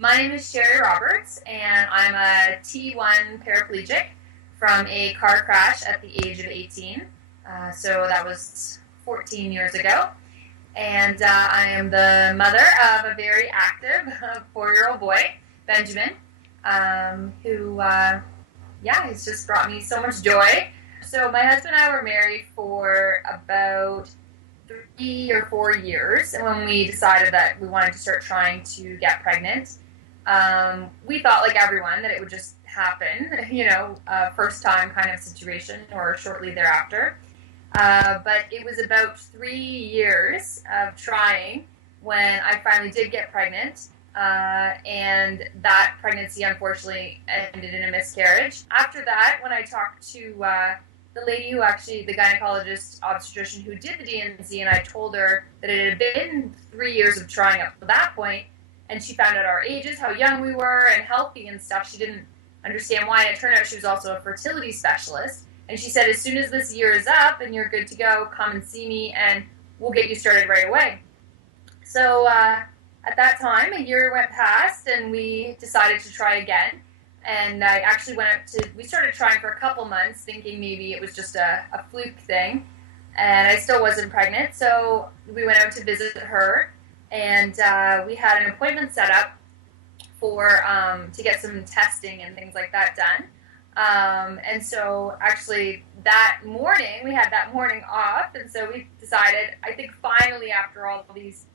My name is Sheri Roberts, and I'm a T1 paraplegic from a car crash at the age of 18. So that was 14 years ago. And I am the mother of a very active 4-year-old boy, Benjamin, who, has just brought me so much joy. So my husband and I were married for about 3 or 4 years, and when we decided that we wanted to start trying to get pregnant, we thought, like everyone, that it would just happen, first time kind of situation or shortly thereafter. But it was about 3 years of trying when I finally did get pregnant, and that pregnancy unfortunately ended in a miscarriage. After that, when I talked to the lady the gynecologist obstetrician who did the D&C, and I told her that it had been 3 years of trying up to that point, and she found out our ages, how young we were, and healthy and stuff. She didn't understand why, and it turned out she was also a fertility specialist. And she said, as soon as this year is up and you're good to go, come and see me, and we'll get you started right away. So at that time, a year went past, and we decided to try again. And I actually we started trying for a couple months, thinking maybe it was just a fluke thing. And I still wasn't pregnant, so we went out to visit her. And we had an appointment set up to get some testing and things like that done. And so actually that morning, we had that morning off, and so we decided, I think finally after all these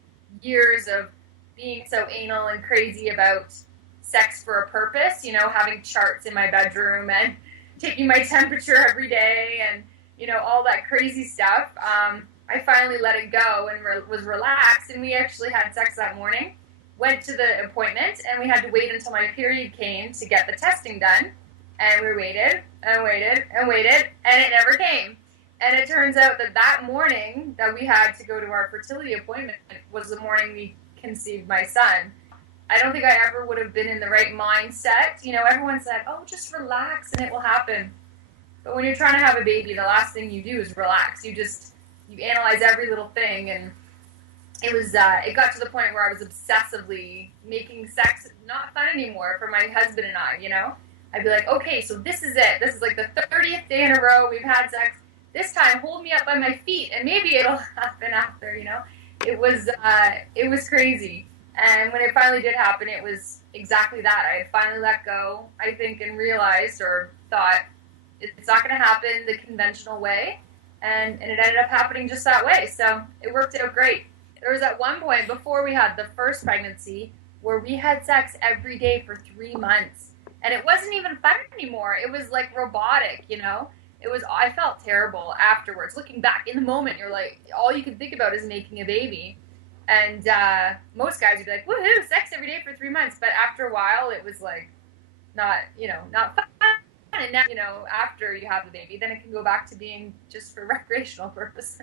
years of being so anal and crazy about sex for a purpose, having charts in my bedroom and taking my temperature every day and, all that crazy stuff, I finally let it go and was relaxed, and we actually had sex that morning, went to the appointment, and we had to wait until my period came to get the testing done. And we waited and waited and waited, and it never came. And it turns out that morning that we had to go to our fertility appointment was the morning we conceived my son. I don't think I ever would have been in the right mindset. Everyone said, oh, just relax and it will happen. But when you're trying to have a baby, the last thing you do is relax. You analyze every little thing, and it got to the point where I was obsessively making sex not fun anymore for my husband and I, I'd be like, okay, so this is it. This is like the 30th day in a row we've had sex. This time, hold me up by my feet, and maybe it'll happen after, It was crazy. And when it finally did happen, it was exactly that. I had finally let go, I think, and realized or thought it's not going to happen the conventional way. And it ended up happening just that way. So it worked out great. There was at one point before we had the first pregnancy where we had sex every day for 3 months. And it wasn't even fun anymore. It was like robotic, I felt terrible afterwards. Looking back, in the moment, you're like, all you can think about is making a baby. And most guys would be like, woohoo, sex every day for 3 months. But after a while, it was like, not fun. And now, after you have the baby, then it can go back to being just for recreational purposes.